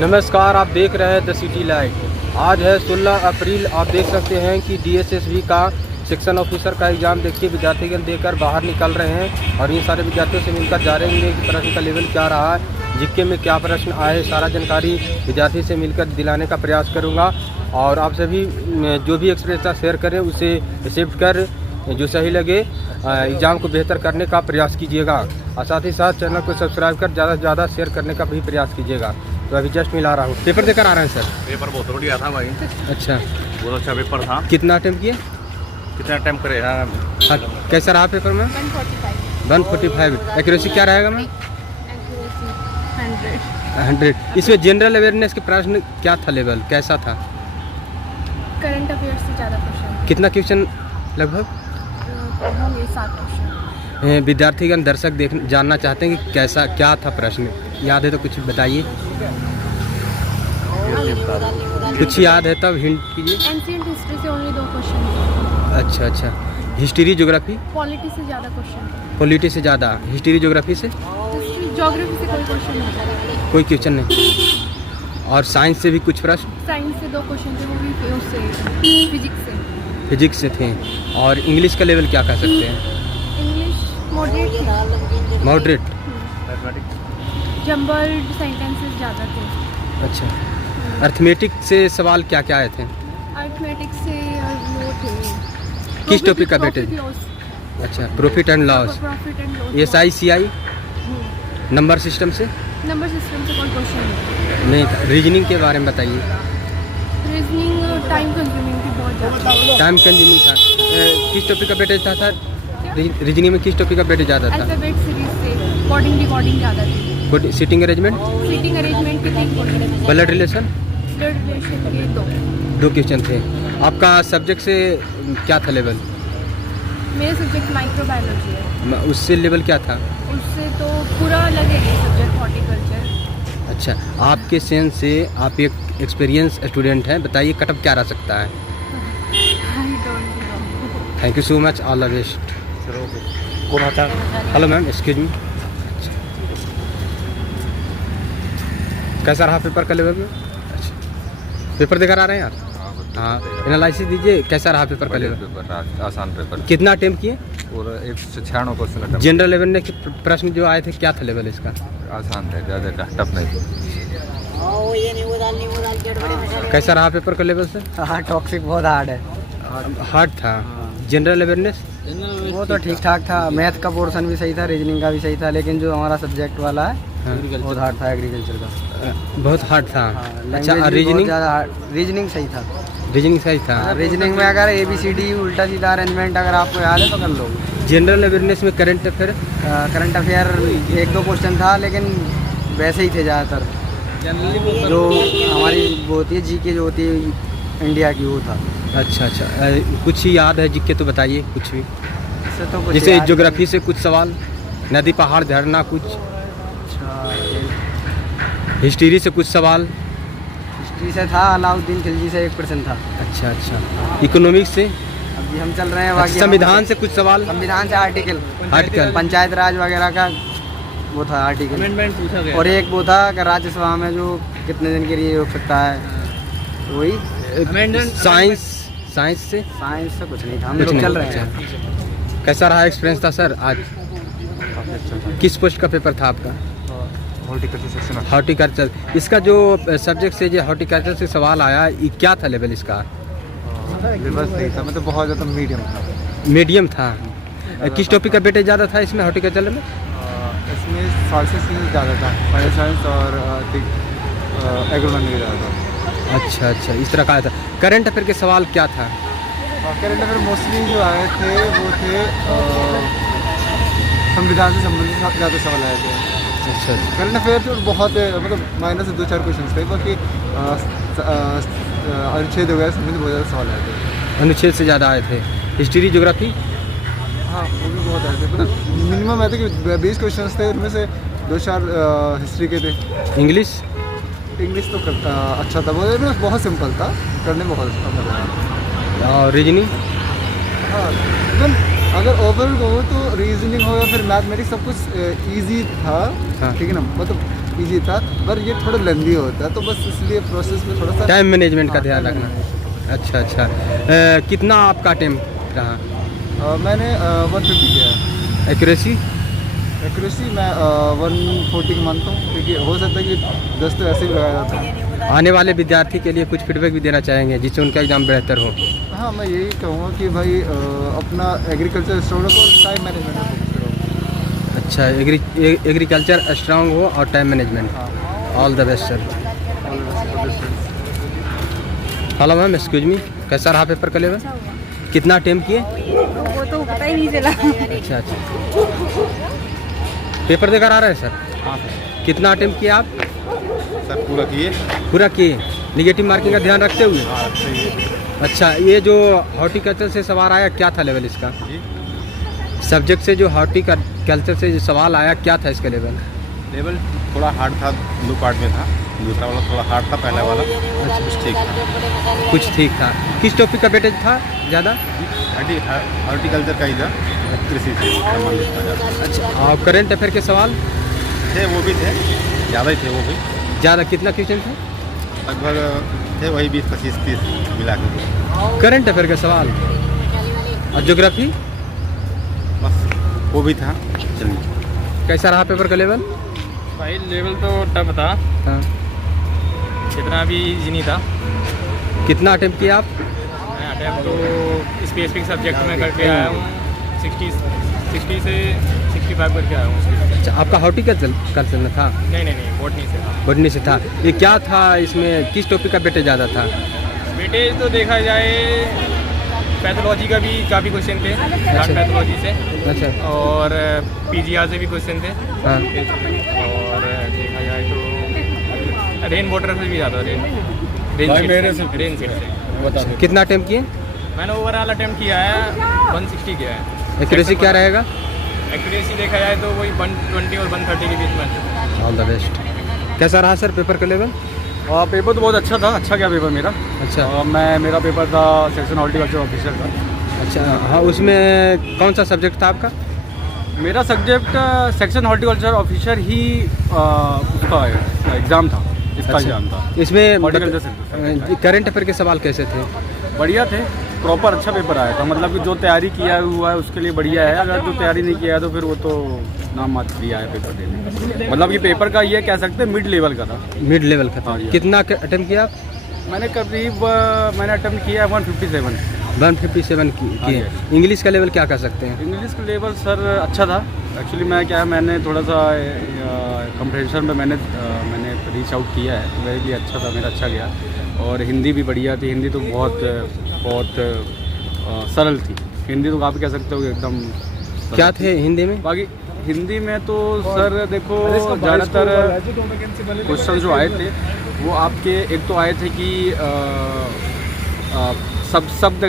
नमस्कार, आप देख रहे हैं द सिटी लाइट। आज है 16 अप्रैल। आप देख सकते हैं कि DSSB का सेक्शन ऑफिसर का एग्ज़ाम देखिए विद्यार्थीगण देकर बाहर निकल रहे हैं और इन सारे विद्यार्थियों से मिलकर जानेंगे कि प्रश्न का लेवल क्या रहा है, जीके में क्या प्रश्न आए। सारा जानकारी विद्यार्थी से मिलकर दिलाने का प्रयास करूँगा और आप सभी जो भी एक्सपीरियंस शेयर करें उसे एक्सेप्ट कर जो सही लगे एग्ज़ाम को बेहतर करने का प्रयास कीजिएगा और साथ ही साथ चैनल को सब्सक्राइब कर ज़्यादा से ज़्यादा शेयर करने का भी प्रयास कीजिएगा। तो अभी जस्ट मिला रहा हूँ। पेपर देकर आ रहे हैं सर? पेपर बहुत बढ़िया था भाई। अच्छा, बहुत अच्छा पेपर था। कितना अटेम्प्ट किए? कितना अटेम्प्ट करे? हाँ, कैसा रहा पेपर में? 145। एक्यूरेसी क्या रहेगा मैम? 100। इसमें जनरल अवेयरनेस के प्रश्न क्या था, लेवल कैसा था? करंट अफेयर्स से ज़्यादा क्वेश्चन। कितना क्वेश्चन लगभग? होंगे 7 क्वेश्चन। विद्यार्थीगण दर्शक जानना चाहते हैं कि कैसा क्या था प्रश्न, याद है तो कुछ बताइए। कुछ याद है तब हिंट कीजिए। एंशिएंट हिस्ट्री से ओनली 2 क्वेश्चन। अच्छा, हिस्ट्री ज्योग्राफी? पॉलिटी से ज़्यादा क्वेश्चन। पॉलिटी से ज़्यादा, हिस्ट्री ज्योग्राफी से? हिस्ट्री ज्योग्राफी से कोई क्वेश्चन नहीं। कोई क्वेश्चन नहीं। और साइंस से भी कुछ प्रश्न? साइंस से 2 क्वेश्चन थे, वो भी उससे फिजिक्स से थे। और इंग्लिश का लेवल क्या कह सकते हैं? English moderate. जम्बल्ड सेंटेंसेस ज़्यादा थे। अच्छा, अर्थमेटिक से सवाल क्या क्या आए थे? अर्थमेटिक से वो थे। किस टॉपिक का बेटे? अच्छा, profit and loss. SI CI number system से? नंबर सिस्टम से कोई क्वेश्चन नहीं था। रीजनिंग के बारे में बताइए। रीजनिंग टाइम कंज्यूमिंग थी, बहुत ज़्यादा टाइम कंज्यूमिंग था। किस टॉपिक का वेटेज था सर? रीजनिंग में किस टॉपिक का वेटेज ज़्यादा था? अल्फाबेट सीरीज से कोडिंग डिकोडिंग ज़्यादा थी। सिटिंग अरेंजमेंट के 3 question. Blood relation? Blood relation के 2 क्वेश्चन थे। आपका सब्जेक्ट से क्या था लेवल? मेरा सब्जेक्ट माइक्रोबायोलॉजी है। उससे लेवल क्या था? उससे तो पूरा अलग है सब्जेक्ट, हॉर्टिकल्चर। अच्छा, आपके सेंस से आप एक एक्सपीरियंस स्टूडेंट हैं, बताइए कटअप क्या रह सकता है? Thank you so much, all the best. Hello ma'am, excuse me. कैसा रहा पेपर का लेवल में? अच्छा, पेपर देकर आ रहे हैं यार? हाँ, एनालिसिस दीजिए, कैसा रहा पेपर का लेवल? पेपर आसान पेपर। कितना अटेम्प्ट किए? और 196 क्वेश्चन। जनरल अवेयरनेस के प्रश्न जो आए थे क्या था लेवल इसका? आसान थे, ज़्यादा टफ नहीं। कैसा रहा पेपर का लेवल सर? हाँ, टॉक्सिक बहुत हार्ड है। हार्ड था। General awareness? वो तो ठीक ठाक था। मैथ का पोर्शन भी सही था, रीजनिंग का भी सही था, लेकिन जो हमारा सब्जेक्ट वाला है बहुत हार्ड था, एग्रीकल्चर का। बहुत हार्ड था। अच्छा, रीजनिंग? रीजनिंग सही था। रीजनिंग सही था। रीजनिंग में अगर ABCD उल्टा सीधा अरेंजमेंट अगर आपको याद है तो कर लो। जनरल अवेयरनेस में current affair? Current affair 1-2 question था, लेकिन वैसे ही थे ज़्यादातर। जो हमारी वो होती है GK जो होती है इंडिया की, वो था। अच्छा, कुछ ही याद है जीके तो बताइए कुछ भी। तो कुछ जैसे ज्योग्राफी से कुछ सवाल, नदी पहाड़ झरना कुछ। अच्छा, हिस्ट्री से कुछ सवाल? हिस्ट्री से था, अलाउद्दीन खिलजी से 1% था। अच्छा, इकोनॉमिक्स से? अभी हम चल रहे हैं। अच्छा, संविधान से कुछ सवाल? संविधान से आर्टिकल पंचायत राज वगैरह का वो था आर्टिकल। अमेंडमेंट पूछा गया। और एक वो था कि राज्यसभा में जो कितने दिन के लिए हो सकता है, वही। साइंस से? साइंस से कुछ नहीं था, हम लोग चल रहे हैं। कैसा रहा एक्सपीरियंस था सर आज? किस पोस्ट का पेपर था आपका? हॉर्टिकल्चर। इसका जो सब्जेक्ट से जो हॉर्टिकल्चर से सवाल आया, ये क्या था लेवल इसका? लेवल सही था, मतलब बहुत ज़्यादा मीडियम था। किस टॉपिक का वेटेज ज़्यादा था इसमें हॉर्टिकल्चर में? इसमें सोर्सेस ज़्यादा था, बायो साइंस और एग्रोनॉमी ज़्यादा था। अच्छा, इस तरह का आया था। करंट अफेयर के सवाल क्या था? करंट अफेयर मोस्टली जो आए थे वो थे संविधान से संबंधित ज़्यादा सवाल आए थे। अच्छा, करंट अफेयर तो बहुत मतलब माइनस से 2-4 क्वेश्चन थे, बाकी अनुच्छेद वगैरह संबंधित बहुत ज़्यादा सवाल आए थे। अनुच्छेद से ज़्यादा आए थे। History geography? हाँ, वो भी बहुत आए थे, मतलब मिनिमम आए थे कि 20 क्वेश्चन थे, उनमें से 2-4 हिस्ट्री के थे। इंग्लिश तो अच्छा था, बहुत सिंपल था, करने में बहुत मजा आया। और रीजनिंग? हाँ, इवन अगर ओवरऑल हो तो रीजनिंग हो या फिर मैथमेटिक्स सब कुछ इजी था। हाँ। ठीक है ना, मतलब इजी था, पर ये थोड़ा लेंदी होता है, तो बस इसलिए प्रोसेस में थोड़ा सा टाइम मैनेजमेंट का हाँ, ध्यान time रखना। अच्छा अच्छा। कितना आपका टाइम रहा? मैंने 150 किया है। एक्यूरेसी? एक्यूरेसी मैं 140 की मानता हूँ, क्योंकि हो सकता है कि 10 तो ऐसे ही लगाया जाता है। आने वाले विद्यार्थी के लिए कुछ फीडबैक भी देना चाहेंगे जिससे उनका एग्ज़ाम बेहतर हो? हाँ, मैं यही कहूँगा कि भाई अपना एग्रीकल्चर स्टूडेंट को टाइम मैनेजमेंट में फोकस करो। अच्छा, एग्रीकल्चर स्ट्रांग हो और टाइम मैनेजमेंट। हाँ, all the best sir. Hello ma'am, excuse me, कैसा रहा पेपर का लेवल? अच्छा हुआ। कितना अटेम्प्ट किए? वो तो पता ही नहीं चला। अच्छा अच्छा। पेपर देकर आ रहे हैं सर? हाँ सर। कितना अटेम्प्ट किए आप? सर पूरा किए। पूरा किए? निगेटिव मार्किंग का ध्यान रखते हुए? हाँ सही है। अच्छा, ये जो हॉर्टिकल्चर से सवाल आया क्या था लेवल इसका? जी सब्जेक्ट से जो हॉर्टिकल्चर से जो सवाल आया क्या था इसका लेवल? लेवल थोड़ा हार्ड था, 2 पार्ट में था। दूसरा वाला थोड़ा हार्ड था, पहला वाला कुछ ठीक था। कुछ ठीक था। किस टॉपिक का वेटेज था ज़्यादा? हॉर्टिकल्चर का ही था, कृषि से संबंधित था ज़्यादा। अच्छा, और करेंट अफेयर के सवाल थे, वो भी थे, ज़्यादा ही थे वो भी। ज़्यादा? कितना क्वेश्चन थे? लगभग थे वही 20, 25, 30 मिला के। करंट अफेयर का सवाल और ज्योग्राफी? बस वो भी था। चलिए। कैसा रहा पेपर का लेवल? भाई लेवल तो टफ था, हाँ। इतना भी इजी नहीं था। कितना अटेम्प्ट किया आप? मैं अटैम्प्ट तो स्पेसिफिक सब्जेक्ट में करके आया हूँ, 60 से 65 करके आया हूँ। अच्छा, आपका हॉर्टिकल्चर में था? नहीं, बॉटनी से था। बॉटनी से था। ये क्या था, इसमें किस टॉपिक का वेटेज ज़्यादा था? वेटेज तो देखा जाए पैथोलॉजी का भी काफ़ी क्वेश्चन थे, प्लांट पैथोलॉजी से, अच्छा। और पीजीआर से भी क्वेश्चन थे, हाँ। और देखा जाए तो रेन वाटर से भी ज़्यादा, रेन सीड से। कितना अटेम्प्ट किए? मैंने ओवरऑल अटेम्प्ट किया है 160 किया है। एक्यूरेसी क्या रहेगा? एक्यूरेसी देखा जाए तो वही 120 और 130 के बीच में। All the best. कैसा रहा सर पेपर का लेवल? पेपर तो बहुत अच्छा था, अच्छा गया पेपर मेरा। अच्छा। मेरा पेपर था सेक्शन हॉर्टिकल्चर ऑफिसर का। अच्छा, हाँ, उसमें कौन सा सब्जेक्ट था आपका? मेरा सब्जेक्ट सेक्शन हॉर्टिकल्चर ऑफिसर ही उसका एग्ज़ाम था, इसका एग्ज़ाम था। इसमें हॉर्टिकल्चर करंट अफेयर के सवाल कैसे थे? बढ़िया थे, प्रॉपर अच्छा पेपर आया था। मतलब कि जो तैयारी किया हुआ है उसके लिए बढ़िया है, अगर जो तैयारी नहीं किया है तो फिर वो तो नाम मात्र दिया है पेपर देने। मतलब कि पेपर का ये कह सकते हैं मिड लेवल का था। मिड लेवल का था। हाँ जी। कितना अटेम्प्ट किया आप? मैंने अटेम्प्ट किया है 157। 157 किए। हाँ इंग्लिश का लेवल क्या कर सकते हैं? इंग्लिश का लेवल सर अच्छा था। एक्चुअली मैंने थोड़ा सा कंपटीशन में मैंने रीच आउट किया है, मेरे लिए अच्छा था, मेरा अच्छा गया। और हिंदी भी बढ़िया थी, हिंदी तो बहुत सरल थी। हिंदी तो आप कह सकते हो कि एकदम सरल क्या थी। थे हिंदी में? बाकी हिंदी में तो सर देखो ज़्यादातर क्वेश्चन जो आए थे वो आपके एक तो आए थे कि शब्द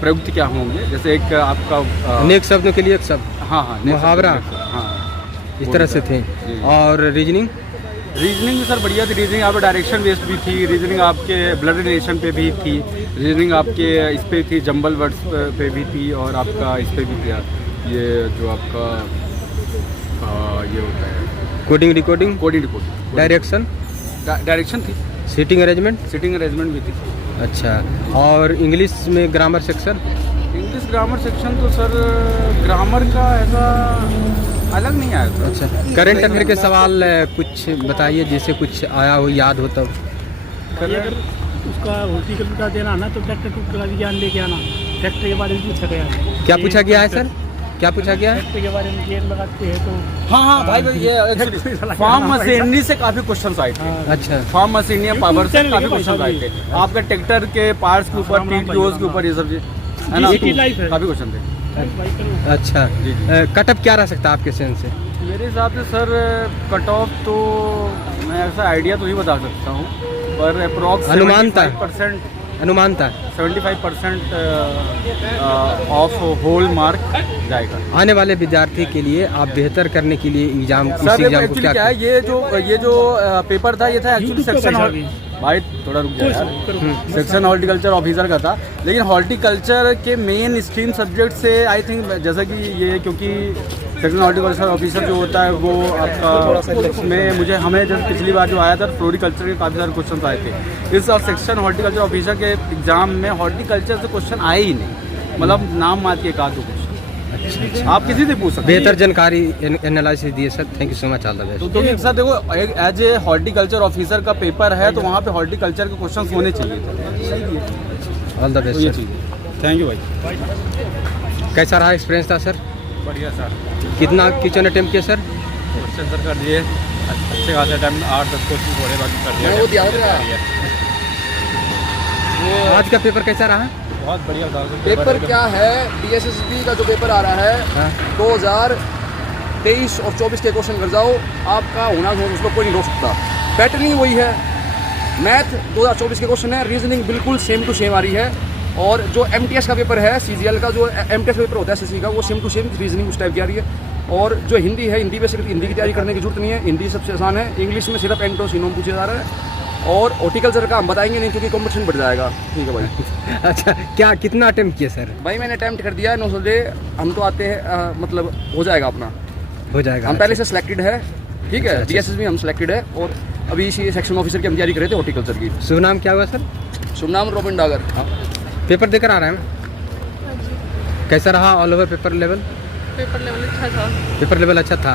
प्रयुक्त क्या होंगे, जैसे एक आपका नेक शब्दों के लिए एक शब्द, हाँ मुहावरा, हाँ इस तरह से थे। जी। और रीजनिंग? रीजनिंग भी सर बढ़िया थी। रीजनिंग आपके डायरेक्शन बेस्ड भी थी, रीजनिंग आपके ब्लड रिलेशन पे भी थी, रीजनिंग आपके इस पे थी, जंबल वर्ड्स पे भी थी, और आपका इस पे भी था ये जो आपका ये होता है coding recording, coding report, direction थी, सीटिंग अरेंजमेंट। सिटिंग अरेंजमेंट भी थी। अच्छा, और इंग्लिश में grammar section? English grammar section तो सर ग्रामर का ऐसा अलग नहीं आया था। अच्छा, करंट अफेयर के सवाल कुछ बताइए, जैसे कुछ आया हो, याद हो तब। अगर उसका हॉर्टिकल्चर का देना ना तो ट्रैक्टर टूक्टर का भी ज्ञान लेके आना। ट्रैक्टर के बारे में पूछा गया है। क्या पूछा गया है सर? क्या पूछा गया है? ट्रैक्टर के बारे में गेयर लगाते हैं तो हाँ भाई ये फार्म मशीनरी से काफ़ी क्वेश्चन आए थे। अच्छा, फार्म मशीनरी या पावर से काफ़ी क्वेश्चन आए थे। आपका ट्रैक्टर के पार्ट्स के ऊपर, टीटीओज के ऊपर, ये सब है ना, GT लाइफ है। काफ़ी क्वेश्चन थे। अच्छा। जी। कट ऑफ क्या रह सकता है आपके सेंस से? मेरे हिसाब से सर कट ऑफ तो मैं ऐसा आइडिया तो नहीं बता सकता हूँ, पर अप्रॉक्स अनुमानता? 75% अनुमानता 75% ऑफ होल मार्क जाएगा। आने वाले विद्यार्थी के लिए आप बेहतर करने के लिए एग्जाम, इस सर एग्जाम को एक्चुअली क्या क्या है, ये जो पेपर था ये था एक्चुअली सेक्शन, भाई थोड़ा रुक जाए यार, सेक्शन हॉर्टिकल्चर ऑफिसर का था। लेकिन हॉर्टिकल्चर के मेन स्ट्रीम सब्जेक्ट से आई थिंक जैसा कि ये, क्योंकि सेक्शन हॉर्टिकल्चर ऑफिसर जो होता है वो आपका उसमें हमें जैसे पिछली बार जो आया था फ्लोरिकल्चर के काफ़ी सारे क्वेश्चन आए थे। इस सेक्शन हॉर्टिकल्चर ऑफिसर के एग्जाम में हॉर्टिकल्चर से क्वेश्चन आए ही नहीं, मतलब नाम मात्र के एक आध क्वेश्चन। अच्छा, आप किसी से पूछ सकते हैं। बेहतर जानकारी एनालिसिस दिए sir, thank you so much. All the best. तो सर देखो, एज ए हॉर्टिकल्चर ऑफिसर का पेपर है तो वहाँ पे हॉर्टिकल्चर के क्वेश्चन होने चाहिए थे। All the best sir. Thank you भाई। कैसा रहा एक्सपीरियंस था सर? बढ़िया सर। कितना क्वेश्चन अटेम्प्ट किया सर? क्वेश्चन सर कर दिए अच्छे खासे टाइम, 8-10 क्वेश्चन थोड़े बाकी कर दिया। आज का पेपर कैसा रहा? बहुत बढ़िया था पेपर क्या है, DSSB का जो पेपर आ रहा है 2023 और 24 के क्वेश्चन कर जाओ, आपका होना उसमें कोई नहीं रोक सकता। पैटर्न वही है, मैथ 2024 के क्वेश्चन है, रीजनिंग बिल्कुल सेम टू सेम आ रही है, और जो MTS का पेपर है, CGL का जो MTS पेपर होता है SSC का, वो सेम टू सेम रीजनिंग उस टाइप की आ रही है। और जो हिंदी है, हिंदी बेसिकली हिंदी की तैयारी करने की जरूरत नहीं है, हिंदी सबसे आसान है। इंग्लिश में सिर्फ एंटो सिनोम पूछा जा रहा है, और हॉर्टिकल्चर का हम बताएंगे नहीं क्योंकि कंपटीशन बढ़ जाएगा। ठीक है भाई। अच्छा, क्या कितना अटेम्प्ट किया सर? भाई मैंने अटेम्प्ट कर दिया 900 डे, हम तो आते हैं मतलब हो जाएगा अपना, हो जाएगा। हम पहले से सिलेक्टेड है। ठीक है, DSSB हम सिलेक्टेड है, और अभी इसी सेक्शन ऑफिसर की हम तैयारी कर रहे थे हॉर्टिकल्चर की। शुभ नाम क्या हुआ सर? शुभ नाम रोबिन डागर। पेपर देकर आ रहे हैं? कैसा रहा all over paper level? Paper level अच्छा था। पेपर लेवल अच्छा था।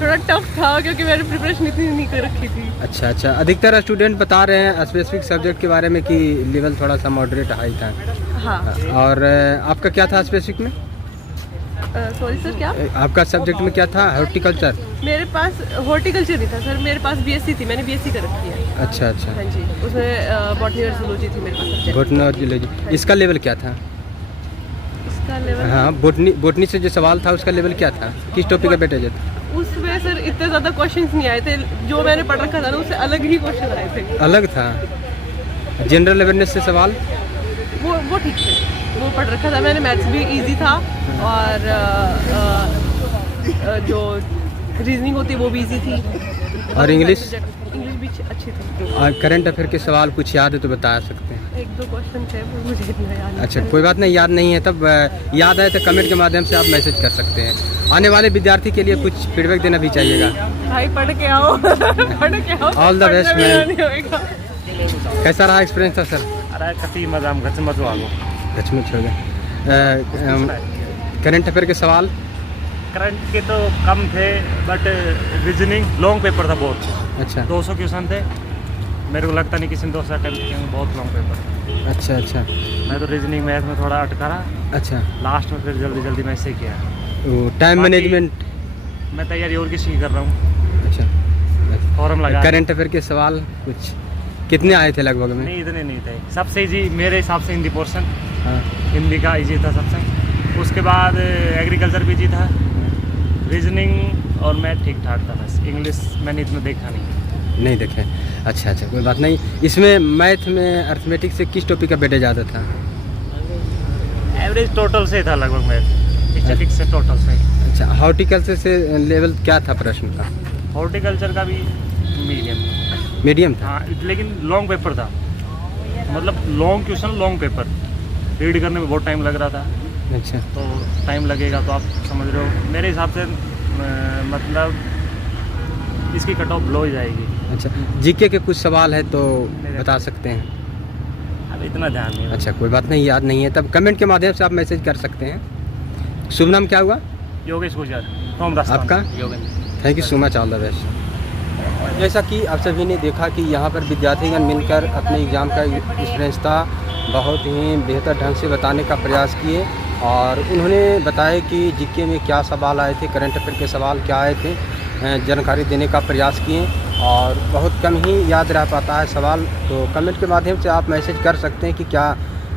थोड़ा टफ था क्योंकि मैंने प्रिपरेशन इतनी नहीं कर रखी थी। अच्छा अच्छा, अधिकतर स्टूडेंट बता रहे हैं स्पेसिफिक सब्जेक्ट के बारे में कि लेवल थोड़ा सा मॉडरेट हाई था। हाँ। और आपका क्या था स्पेसिफिक में? सॉरी सर, क्या आपका सब्जेक्ट में क्या था? हॉर्टिकल्चर? मेरे पास हॉर्टिकल्चर नहीं था सर, मेरे पास BSc थी, मैंने BSc कर रखी है। अच्छा अच्छा। हाँ जी, उसमें बॉटनी और जूलॉजी थी मेरे पास सब्जेक्ट। बॉटनी और जूलॉजी। इसका लेवल क्या था? इसका लेवल, हाँ, बॉटनी से जो सवाल था उसका लेवल क्या था? किस टॉपिक का वेटेज था? उसमें सर इतने ज़्यादा क्वेश्चंस नहीं आए थे, जो मैंने पढ़ रखा था ना उससे अलग ही क्वेश्चन आए थे। अलग था? जनरल अवेयरनेस से सवाल वो ठीक थे, वो पढ़ रखा था मैंने, मैथ्स भी इजी था, और जो रीजनिंग होती है वो भी इजी थी, और इंग्लिश भी अच्छी थी। और करंट अफेयर के सवाल कुछ याद है तो बता सकते हैं? 1-2 क्वेश्चन थे, वो मुझे इतना याद नहीं। अच्छा, कोई बात नहीं, याद नहीं है तब याद आए तो कमेंट के माध्यम से आप मैसेज कर सकते हैं। आने वाले विद्यार्थी के लिए कुछ फीडबैक देना भी चाहिएगा। भाई पढ़ के आओ, पढ़ के आओ। All the best ma'am. कैसा रहा एक्सपीरियंस था सर? अरे कति मजा हम घर मत आगो गचमुच हो गया। करंट अफेयर के सवाल करंट के तो कम थे, बट रीजनिंग लॉन्ग पेपर था बहुत। अच्छा, 200 क्वेश्चन थे, मेरे को लगता नहीं किसी ने 200 अटेम्प्ट किए, बहुत लॉन्ग पेपर। अच्छा अच्छा। मैं तो रीजनिंग मैथ में थोड़ा अटका रहा। अच्छा, लास्ट में फिर जल्दी जल्दी मैं इसे किया। Time management? मैं तैयारी और किसी की कर रहा हूँ। अच्छा, फॉर्म लगा। करंट अफेयर के सवाल कुछ कितने आए थे लगभग में? नहीं, इतने नहीं थे। सबसे इजी मेरे हिसाब से हिंदी पोर्शन, हाँ, हिंदी का इजी था सबसे। उसके बाद एग्रीकल्चर भी इजी था, रीजनिंग और मैथ ठीक ठाक था। बस इंग्लिश मैंने इतना देखा नहीं देखे। अच्छा अच्छा, कोई बात नहीं। इसमें मैथ में अर्थमेटिक से किस टॉपिक का वेटेज ज़्यादा था? एवरेज टोटल से था लगभग मैथ, स्टैटिस्टिक्स से टोटल से। अच्छा, हॉर्टिकल्चर से लेवल क्या था प्रश्न का? हॉर्टिकल्चर का भी मीडियम था। हाँ, लेकिन लॉन्ग पेपर था, मतलब long question long paper, read करने में बहुत टाइम लग रहा था। अच्छा, तो टाइम लगेगा तो आप समझ रहे हो, मेरे हिसाब से मतलब इसकी कट ऑफ लो ही जाएगी। अच्छा, जीके के कुछ सवाल है तो बता सकते हैं? अब इतना ध्यान नहीं। अच्छा, कोई बात नहीं, याद नहीं है तब कमेंट के माध्यम से आप मैसेज कर सकते हैं। शुभ नाम क्या हुआ? योगेश गुजर फ्रॉम राजस्थान। आपका? Thank you so much, all the best. जैसा कि आप सभी ने देखा कि यहाँ पर विद्यार्थीगण मिलकर अपने एग्ज़ाम का एक्सपीरियंस था बहुत ही बेहतर ढंग से बताने का प्रयास किए, और उन्होंने बताया कि जीके में क्या सवाल आए थे, करंट अफेयर के सवाल क्या आए थे, जानकारी देने का प्रयास किए, और बहुत कम ही याद रह पाता है सवाल। तो कमेंट के माध्यम से आप मैसेज कर सकते हैं कि क्या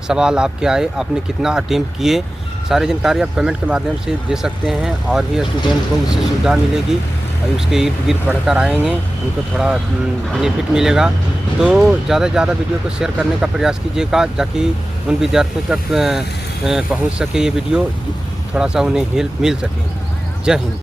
सवाल आपके आए, आपने कितना अटेम्प्ट किए, सारी जानकारी आप कमेंट के माध्यम से दे सकते हैं, और भी स्टूडेंट को उससे सुविधा मिलेगी, और उसके इर्द गिर्द पढ़कर आएंगे, उनको थोड़ा बेनिफिट मिलेगा। तो ज़्यादा से ज़्यादा वीडियो को शेयर करने का प्रयास कीजिएगा, ताकि उन विद्यार्थियों तक पहुंच सके ये वीडियो, थोड़ा सा उन्हें हेल्प मिल सके। जय हिंद।